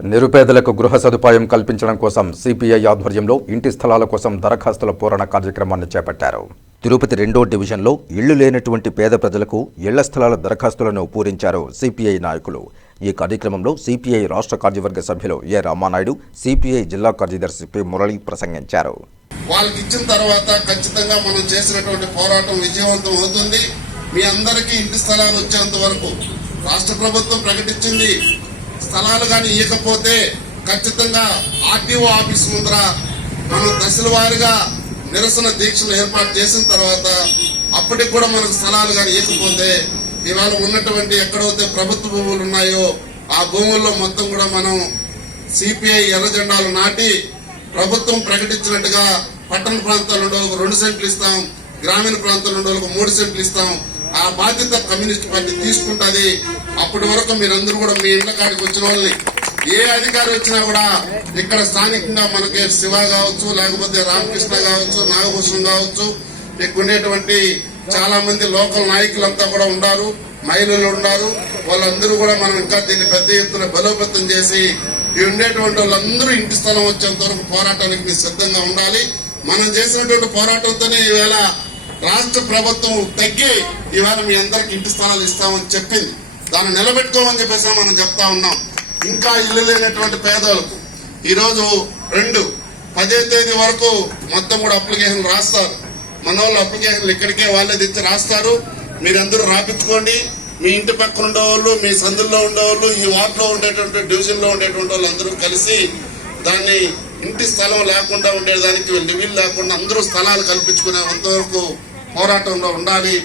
నిరుపేదలకు గృహ సదుపాయం కల్పించడం కోసం సిపిఐ ఆధ్వర్యంలో ఇంటి స్థలాల కోసం దరఖాస్తుల పూరణ కార్యక్రమాన్ని చేపట్టారు. తిరుపతి రెండో డివిజన్లో ఇళ్ళు లేనటువంటి పేద ప్రజలకు ఇళ్ళ స్థలాల దరఖాస్తులను పూరించారు సిపిఐ నాయకులు. ఈ కార్యక్రమంలో సిపిఐ రాష్ట్ర కార్యవర్గ సభ్యులు ఏ రామానాయుడు సిపిఐ జిల్లా కార్యదర్శి పి మురళి ప్రసంగించారు. వాళ్ళకి ఇచ్చిన తర్వాత ఖచ్చితంగా మనం చేసినటువంటి పోరాటం విజయవంతం అవుతుంది. మీ అందరికీ ఇంటి స్థలాలు వచ్చేంత వరకు రాష్ట్ర ప్రభుత్వం ప్రకటించింది. స్థలాలు కానీ ఇవ్వకపోతే ఖచ్చితంగా ఆర్టీఓ ఆఫీస్ ముందర మనం దశల వారిగా నిరసన దీక్షలు ఏర్పాటు చేసిన తర్వాత అప్పటికి కూడా మనకు స్థలాలు కానీ ఇవ్వకపోతే ఇవాళ ఉన్నటువంటి ఎక్కడైతే ప్రభుత్వ భూములు ఉన్నాయో ఆ భూముల్లో మొత్తం కూడా మనం సిపిఐ ఎర్రజెండాలు నాటి ప్రభుత్వం ప్రకటించినట్టుగా పట్టణ ప్రాంతాల్లో రెండు సెంట్లు ఇస్తాం గ్రామీణ ప్రాంతాల్లో మూడు సెంట్లు ఇస్తాం. ఆ బాధ్యత కమ్యూనిస్ట్ పార్టీ తీసుకుంటుంది. అప్పటి వరకు మీరందరూ కూడా మీ ఇండ్ల కాడికి వచ్చిన వాళ్ళని. ఏ అధికారి వచ్చినా కూడా ఇక్కడ స్థానికంగా మనకి శివ కావచ్చు లేకపోతే రామకృష్ణ కావచ్చు నాగభూషణం కావచ్చు ఇక్కడ ఉండేటువంటి చాలా మంది లోకల్ నాయకులంతా కూడా ఉన్నారు మహిళలు ఉన్నారు వాళ్ళందరూ కూడా మనం ఇంకా దీన్ని పెద్ద ఎత్తున బలోపేతం చేసి ఈ ఉండేటువంటి వాళ్ళందరూ ఇంటి స్థలం వచ్చేంత వరకు పోరాటానికి మీరు సిద్ధంగా ఉండాలి. మనం చేసినటువంటి పోరాటంతోనే ఈవేళ రాష్ట్ర ప్రభుత్వం తగ్గి ఈవేళ మీ అందరికి ఇంటి స్థలాలు ఇస్తామని చెప్పింది. దాన్ని నిలబెట్టుకోమని చెప్పేసి మనం చెప్తా ఉన్నాం. ఇంకా ఇల్లు లేనటువంటి పేదలకు ఈరోజు రెండు పదే తేదీ వరకు మొత్తం కూడా అప్లికేషన్ రాస్తారు. మన వాళ్ళు అప్లికేషన్లు ఇక్కడికే వాళ్ళే తెచ్చి రాస్తారు. మీరందరూ రాపించుకోండి. మీ ఇంటి పక్కన ఉండేవాళ్ళు మీ సందుల్లో ఉండేవాళ్ళు ఈ వార్డులో ఉండేటువంటి డివిజన్లో ఉండేటువంటి వాళ్ళు అందరూ కలిసి దాన్ని ఇంటి స్థలం లేకుండా ఉండేదానికి లివిల్ లేకుండా అందరూ స్థలాలు కల్పించుకునే అంతవరకు పోరాటంలో ఉండాలి.